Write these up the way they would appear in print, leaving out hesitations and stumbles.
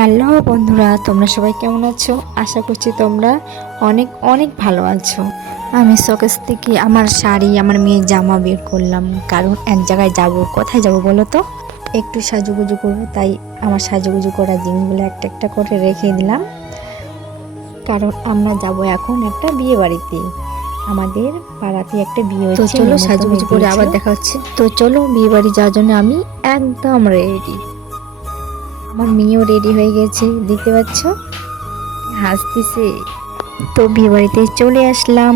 Hello বন্ধুরা, তোমরা সবাই কেমন আছো? আশা করছি তোমরা অনেক অনেক ভালো আছো। আমি শোকেস থেকে আমার শাড়ি, আমার মেয়ের জামা বের করলাম, কারণ এক জায়গায় যাব। কোথায় যাব বলো তো? একটু সাজুগুজু করবো, তাই আমার সাজুগুজু করা জিনিসগুলো একটা একটা করে রেখে দিলাম, কারণ আমরা যাব এখন একটা বিয়ে বাড়িতে। আমাদের পাড়াতে একটা বিয়ে হচ্ছে, তো চলো সাজুগুজু করে আবার দেখা হচ্ছে। তো চলো, বিয়ে বাড়ি যাওয়ার জন্য আমি একদম রেডি। আমার মেয়েও রেডি হয়ে গেছে, দেখতে পাচ্ছ হাসতেছে। তো বিয়ে বাড়িতে চলে আসলাম।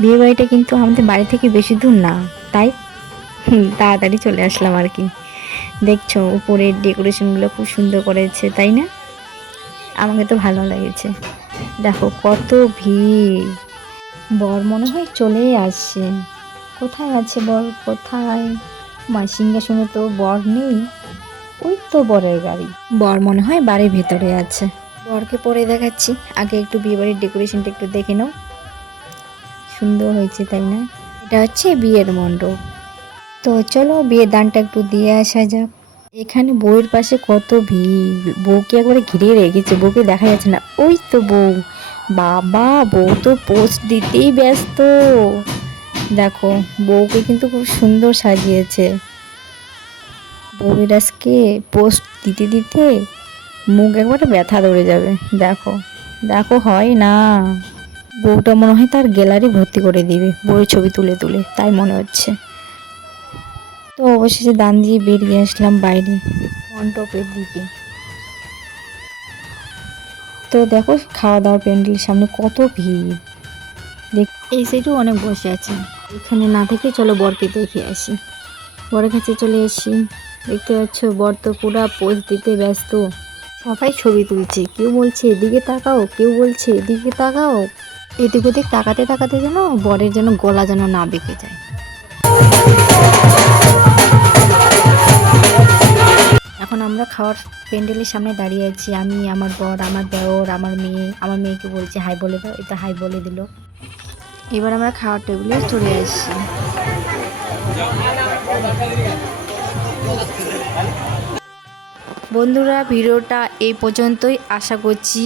বিয়ে বাড়িটা কিন্তু আমাদের বাড়ি থেকে বেশি দূর না, তাই তাড়াতাড়ি চলে আসলাম আর কি। দেখছো উপরের ডেকোরেশনগুলো খুব সুন্দর করেছে, তাই না? আমাকে তো ভালো লেগেছে। দেখো কত ভিড়। বর মনে হয় চলেই আসছে। কোথায় আছে বর, কোথায়? সিংহাসনে তো বর নেই। ওই তো বরের গাড়ি। বর মনে হয় বাড়ির ভেতরে আছে। বরকে পরে দেখাচ্ছি। আগে একটু বিয়ে বাড়ির ডেকোরেশনটা একটু দেখে নাও, সুন্দর হয়েছে তাই না? এটা হচ্ছে বিয়ের মণ্ডপ। তো চলো বিয়ের দানটা একটু দিয়ে আসা যাক। এখানে বউয়ের পাশে কত ভিড়, বউকে একবারে ঘিরে রেখেছে, বউকে দেখা যাচ্ছে না। ওই তো বউ, বাবা বউ তো পোস্ট দিতেই ব্যস্ত। দেখো বউকে কিন্তু খুব সুন্দর সাজিয়েছে। বউয়ের আজকে পোস্ট দিতে দিতে মুখ একবারে ব্যথা ধরে যাবে। দেখো দেখো, হয় না। বউটা মনে হয় তার গ্যালারি ভর্তি করে দিবে বউয়ের ছবি তুলে তুলে, তাই মনে হচ্ছে। তো অবশেষে দান দিয়ে বেরিয়ে আসলাম বাইরে মণ্ডপের দিকে। তো দেখো খাওয়া দাওয়ার প্যান্ডেলের সামনে কত ভিড়। দেখ এই সাইডেও অনেক বসে আছে। এখানে না থেকে চলো বরকে দেখে আসি। বরের কাছে চলে এসেছি। দেখতে পাচ্ছ বর তো পুরা পোজ দিতে ব্যস্ত। সবাই ছবি তুলছে, কেউ বলছে এদিকে তাকাও, কেউ বলছে এদিকে তাকাও। এদিক ওদিক তাকাতে তাকাতে যেন বরের যেন গলা যেন না বেঁকে যায়। এখন আমরা খাওয়ার প্যান্ডেলের সামনে দাঁড়িয়ে আছি। আমি, আমার বর, আমার দেওর, আমার মেয়ে। আমার মেয়েকে বলছে হাই বলে দাও, এটা হাই বলে দিল। এবার আমরা খাওয়ার টেবিলে চলে আসছি। বন্ধুরা ভিডিওটা এই পর্যন্তই। আশা করছি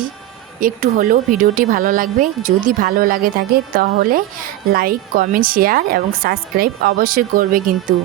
একটু হলেও ভিডিওটি ভালো লাগবে। যদি ভালো লাগে থাকে তাহলে লাইক, কমেন্ট, শেয়ার এবং সাবস্ক্রাইব অবশ্যই করবে কিন্তু।